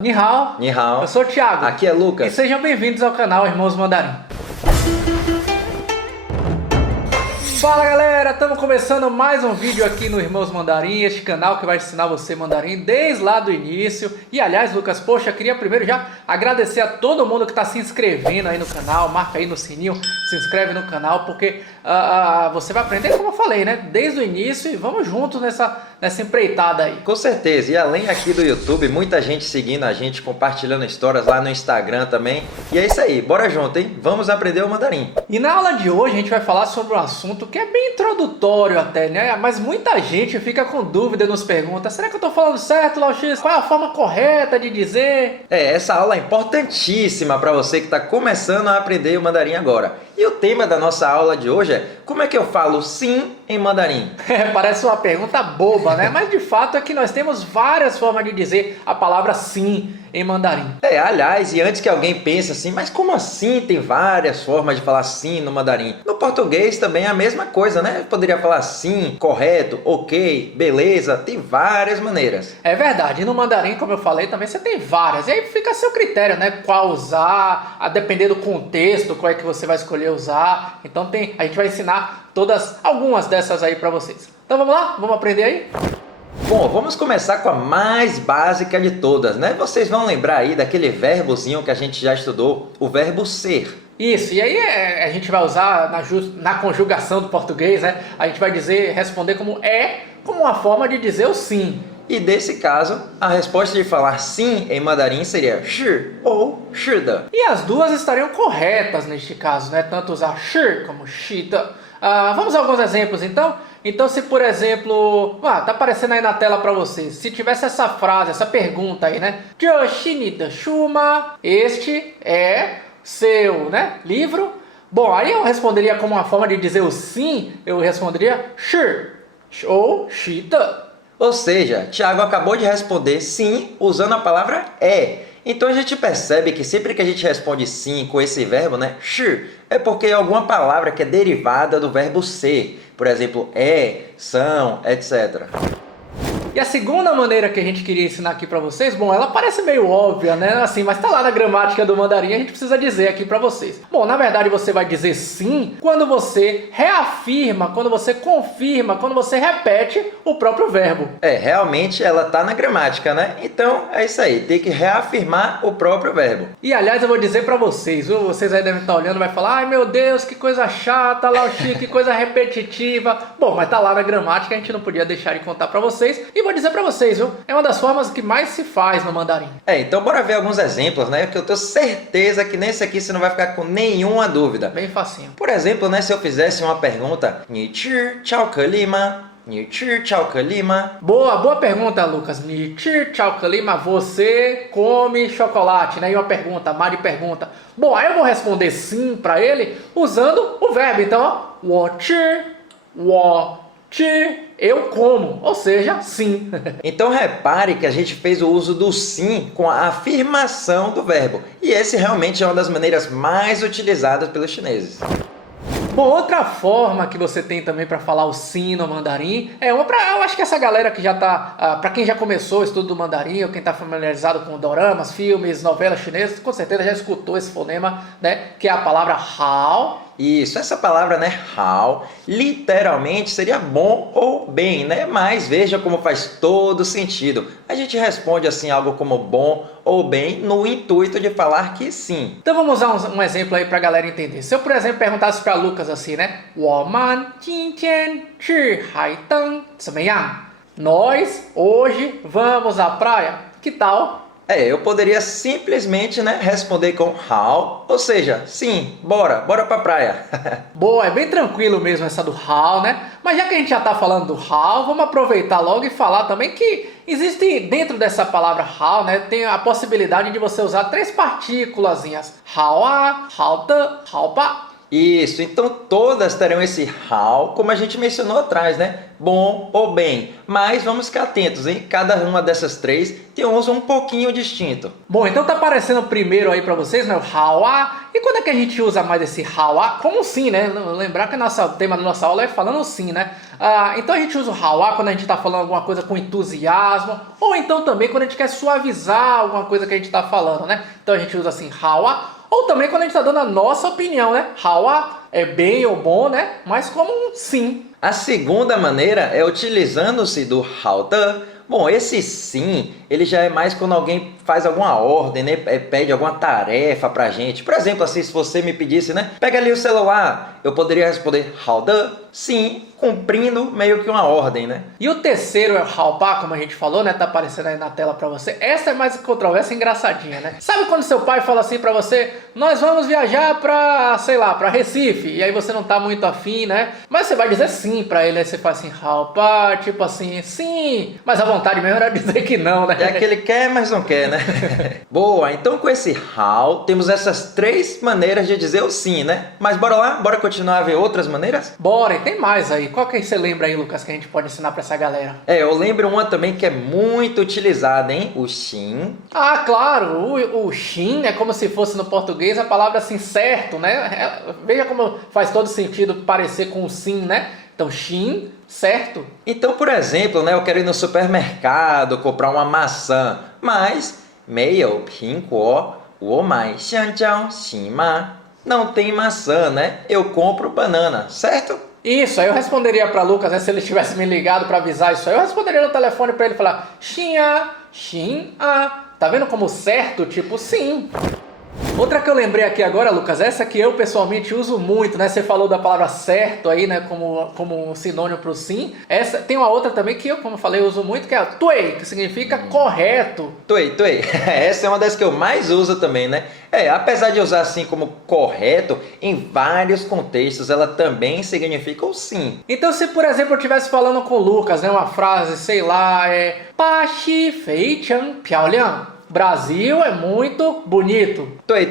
Ni hao, Ni hao. eu sou o Thiago. Aqui é Lucas. E sejam bem-vindos ao canal Irmãos Mandarim. Fala galera, estamos começando mais um vídeo aqui no Irmãos Mandarim, este canal que vai ensinar você mandarim desde lá do início. E aliás, Lucas, poxa, queria primeiro já agradecer a todo mundo que está se inscrevendo aí no canal, marca aí no sininho, se inscreve no canal, porque você vai aprender, como eu falei, né, desde o início, e vamos juntos nessa empreitada aí. Com certeza, e além aqui do YouTube, muita gente seguindo a gente, compartilhando histórias lá no Instagram também. E é isso aí, bora junto, hein? Vamos aprender o mandarim. E na aula de hoje a gente vai falar sobre um assunto que é bem introdutório até, né? Mas muita gente fica com dúvida e nos pergunta: será que eu tô falando certo, Lau X? Qual é a forma correta de dizer? Essa aula é importantíssima para você que está começando a aprender o mandarim agora. E o tema da nossa aula de hoje é: como é que eu falo sim em mandarim? Parece uma pergunta boba, né? Mas de fato é que nós temos várias formas de dizer a palavra sim em mandarim. Aliás, e antes que alguém pense assim, mas como assim tem várias formas de falar sim no mandarim? No português também é a mesma coisa, né? Eu poderia falar sim, correto, ok, beleza, tem várias maneiras. É verdade, e no mandarim, como eu falei, também você tem várias. E aí fica a seu critério, né? Qual usar, a depender do contexto, qual é que você vai escolher usar. Então a gente vai ensinar algumas dessas aí pra vocês. Então vamos lá? Vamos aprender aí? Bom, vamos começar com a mais básica de todas, né? Vocês vão lembrar aí daquele verbozinho que a gente já estudou, o verbo ser. Isso, e aí a gente vai usar na conjugação do português, né? A gente vai responder como uma forma de dizer o sim. E desse caso, a resposta de falar sim em mandarim seria shi ou shida. E as duas estariam corretas neste caso, né? Tanto usar shi como shida. Vamos a alguns exemplos então? Então se por exemplo, tá aparecendo aí na tela para vocês, se tivesse essa frase, essa pergunta aí, né? Este é seu, né, livro. Bom, aí eu responderia como uma forma de dizer o sim, eu responderia shi ou shida. Ou seja, Thiago acabou de responder sim usando a palavra é. Então a gente percebe que sempre que a gente responde sim com esse verbo, né, shi, é porque é alguma palavra que é derivada do verbo ser. Por exemplo, são, etc. E a segunda maneira que a gente queria ensinar aqui pra vocês, bom, ela parece meio óbvia, né? Assim, mas tá lá na gramática do mandarim, a gente precisa dizer aqui pra vocês. Bom, na verdade você vai dizer sim quando você reafirma, quando você confirma, quando você repete o próprio verbo. Realmente ela tá na gramática, né? Então é isso aí, tem que reafirmar o próprio verbo. E aliás, eu vou dizer pra vocês, viu? Vocês aí devem estar olhando e vai falar: ai meu Deus, que coisa chata, Lau X, que coisa repetitiva. Bom, mas tá lá na gramática, a gente não podia deixar de contar pra vocês. E vou dizer pra vocês, viu? É uma das formas que mais se faz no mandarim. Então bora ver alguns exemplos, né? Que eu tenho certeza que nesse aqui você não vai ficar com nenhuma dúvida. Bem facinho. Por exemplo, né? Se eu fizesse uma pergunta, Ni chi chao ke li ma? Ni chi chao ke li ma? Boa pergunta, Lucas. Ni chi chao ke li ma? Você come chocolate, né? E uma pergunta, Mari pergunta. Bom, aí eu vou responder sim pra ele usando o verbo. Então, ó, wo chi, eu como, ou seja, sim. Então repare que a gente fez o uso do sim com a afirmação do verbo. E esse realmente é uma das maneiras mais utilizadas pelos chineses. Bom, outra forma que você tem também para falar o sim no mandarim eu acho que essa galera que já tá, para quem já começou o estudo do mandarim ou quem está familiarizado com doramas, filmes, novelas chinesas, com certeza já escutou esse fonema, né, que é a palavra hao. Isso, essa palavra, né, hao, literalmente seria bom ou bem, né? Mas veja como faz todo sentido. A gente responde assim algo como bom ou bem no intuito de falar que sim. Então vamos usar um exemplo aí pra galera entender. Se eu, por exemplo, perguntasse para Lucas assim, né? 我们今天去海灯怎么样? Nós hoje vamos à praia. Que tal? Eu poderia simplesmente, né, responder com hao, ou seja, sim, bora pra praia. Boa, é bem tranquilo mesmo essa do hao, né? Mas já que a gente já tá falando do hao, vamos aproveitar logo e falar também que existe dentro dessa palavra hao, né, tem a possibilidade de você usar 3 partículazinhas: hao a, hao de, hao ba. Isso, então todas terão esse hao, como a gente mencionou atrás, né? Bom ou bem. Mas vamos ficar atentos, hein? Cada uma dessas 3 tem um uso um pouquinho distinto. Bom, então tá aparecendo primeiro aí pra vocês, né? O hao a. E quando é que a gente usa mais esse hao a? Como sim, né? Lembrar que o tema da nossa aula é falando sim, né? Então a gente usa o hawa quando a gente está falando alguma coisa com entusiasmo, ou então também quando a gente quer suavizar alguma coisa que a gente está falando, né? Então a gente usa assim, hawa, ou também quando a gente está dando a nossa opinião, né? Hawa é bem ou bom, né? Mas como um sim. A segunda maneira é utilizando-se do 好的. Bom, esse sim, ele já é mais quando alguém faz alguma ordem, né? Pede alguma tarefa pra gente. Por exemplo, assim, se você me pedisse, né? Pega ali o celular, eu poderia responder 好的, sim, cumprindo meio que uma ordem, né? E o terceiro é o haopa, como a gente falou, né? Tá aparecendo aí na tela pra você. Essa é mais controversa e engraçadinha, né? Sabe quando seu pai fala assim pra você, nós vamos viajar pra, sei lá, pra Recife, e aí você não tá muito afim, né? Mas você vai dizer sim pra ele, aí você fala assim, haopa, tipo assim, sim, mas a vontade mesmo era dizer que não, né? É aquele quer, mas não quer, né? Boa, então com esse how, temos essas 3 maneiras de dizer o sim, né? Mas bora lá? Bora continuar a ver outras maneiras? Bora, e tem mais aí. Qual que você lembra aí, Lucas, que a gente pode ensinar pra essa galera? Eu lembro uma também que é muito utilizada, hein? O sim. Ah, claro, o shin é como se fosse no português a palavra assim, certo, né? Veja como faz todo sentido parecer com o sim, né? Então, shin, certo? Então, por exemplo, né, eu quero ir no supermercado comprar uma maçã, mas 没有苹果，我买香蕉行吗？ não tem maçã, né? Eu compro banana, certo? Isso, aí eu responderia para Lucas, né, se ele tivesse me ligado para avisar isso aí, eu responderia no telefone para ele falar xinha, xin-a. Tá vendo como certo? Tipo, sim. Outra que eu lembrei aqui agora, Lucas, essa que eu pessoalmente uso muito, né? Você falou da palavra certo aí, né? Como sinônimo para o sim. Essa, tem uma outra também que eu, como eu falei, uso muito, que é a tuei, que significa correto. Tuei. Essa é uma das que eu mais uso também, né? Apesar de usar assim como correto, em vários contextos ela também significa o sim. Então se, por exemplo, eu estivesse falando com o Lucas, né? Uma frase, sei lá, Pa xi fei chen piao liang. Brasil é muito bonito. Tuei.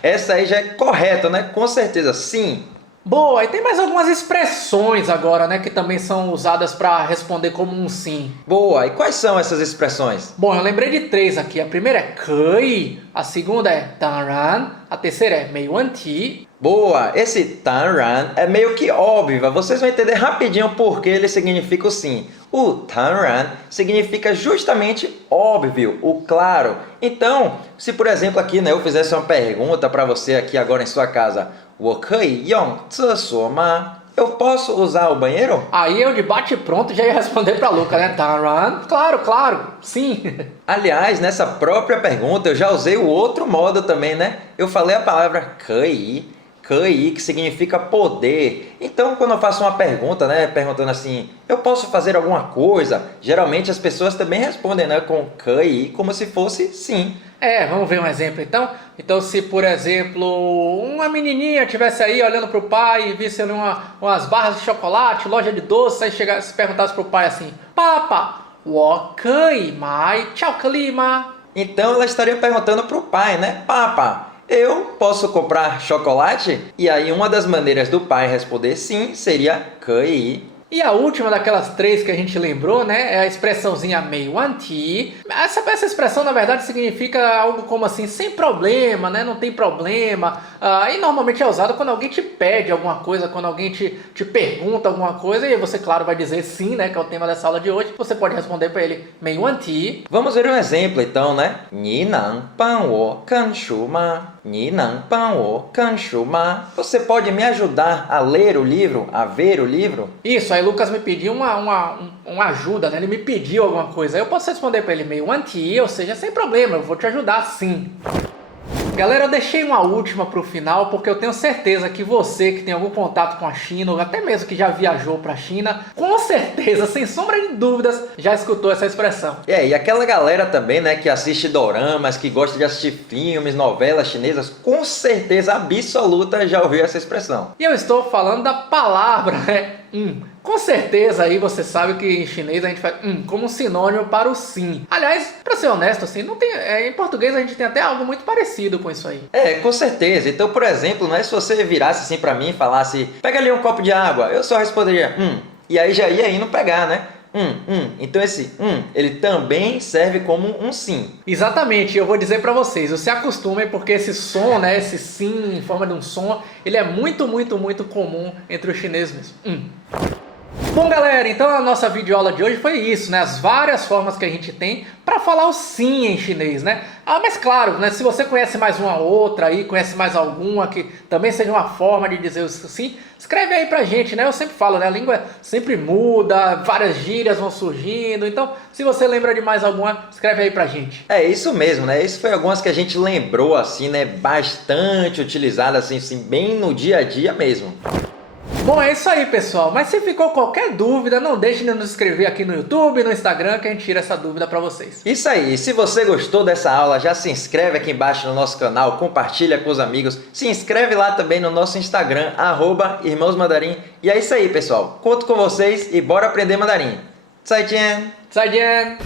Essa aí já é correto, né? Com certeza, sim. Boa, e tem mais algumas expressões agora, né? Que também são usadas para responder como um sim. Boa, e quais são essas expressões? Bom, eu lembrei de 3 aqui. A primeira é 可以, a segunda é 当然, a terceira é 没问题. Boa, esse 当然 é meio que óbvio, vocês vão entender rapidinho por que ele significa o sim. O 当然 significa justamente óbvio, o claro. Então, se por exemplo aqui, né, eu fizesse uma pergunta para você aqui agora em sua casa, 我可以用厕所吗? Eu posso usar o banheiro? Aí eu de bate pronto já ia responder para Lucas, né? 当然, claro, sim. Aliás, nessa própria pergunta eu já usei o outro modo também, né? Eu falei a palavra 可以, que significa poder. Então, quando eu faço uma pergunta, né, perguntando assim, eu posso fazer alguma coisa? Geralmente as pessoas também respondem, né, com 可以, como se fosse sim. Vamos ver um exemplo então? Então se, por exemplo, uma menininha estivesse aí olhando para o pai e visse ali umas barras de chocolate, loja de doce, aí se perguntasse para o pai assim, Papa, 我可以买巧克力吗? Então ela estaria perguntando para o pai, né, Papa, eu posso comprar chocolate? E aí uma das maneiras do pai responder sim seria 可以. E a última daquelas 3 que a gente lembrou, né, é a expressãozinha 没问题. Essa expressão, na verdade, significa algo como assim, sem problema, né, não tem problema. E normalmente é usado quando alguém te pede alguma coisa, quando alguém te pergunta alguma coisa, e você, claro, vai dizer sim, né, que é o tema dessa aula de hoje. Você pode responder para ele 没问题. Vamos ver um exemplo, então, né? 你能帮我看书吗? 你能帮我看书吗? Você pode me ajudar a ler o livro, a ver o livro? Isso, aí Lucas me pediu uma ajuda, né? Ele me pediu alguma coisa. Aí eu posso responder para ele 没问题, ou seja, sem problema, eu vou te ajudar sim. Galera, eu deixei uma última para o final porque eu tenho certeza que você que tem algum contato com a China, ou até mesmo que já viajou para a China, com certeza, sem sombra de dúvidas, já escutou essa expressão. E aquela galera também, né, que assiste doramas, que gosta de assistir filmes, novelas chinesas, com certeza absoluta já ouviu essa expressão. E eu estou falando da palavra, né? Com certeza aí você sabe que em chinês a gente faz como um sinônimo para o sim. Aliás, para ser honesto, assim, não tem, em português a gente tem até algo muito parecido com isso aí. Com certeza. Então, por exemplo, né, se você virasse assim para mim e falasse, pega ali um copo de água, eu só responderia, e aí já ia indo pegar, né? Então esse ele também serve como um sim. Exatamente, eu vou dizer para vocês, se acostumem porque esse som, né, esse sim em forma de um som, ele é muito comum entre os chineses mesmo. Bom galera, então a nossa videoaula de hoje foi isso, né? As várias formas que a gente tem para falar o sim em chinês, né? Mas claro, né, se você conhece mais uma outra aí, conhece mais alguma que também seja uma forma de dizer o sim, escreve aí pra gente, né? Eu sempre falo, né? A língua sempre muda, várias gírias vão surgindo, então se você lembra de mais alguma, escreve aí pra gente. É isso mesmo, né? Isso foi algumas que a gente lembrou assim, né? Bastante utilizadas assim, bem no dia a dia mesmo. Bom, é isso aí, pessoal. Mas se ficou qualquer dúvida, não deixe de nos escrever aqui no YouTube, no Instagram, que a gente tira essa dúvida para vocês. Isso aí. Se você gostou dessa aula, já se inscreve aqui embaixo no nosso canal, compartilha com os amigos, se inscreve lá também no nosso Instagram, @irmãosmandarim. E é isso aí, pessoal. Conto com vocês e bora aprender mandarim. 再见! 再见!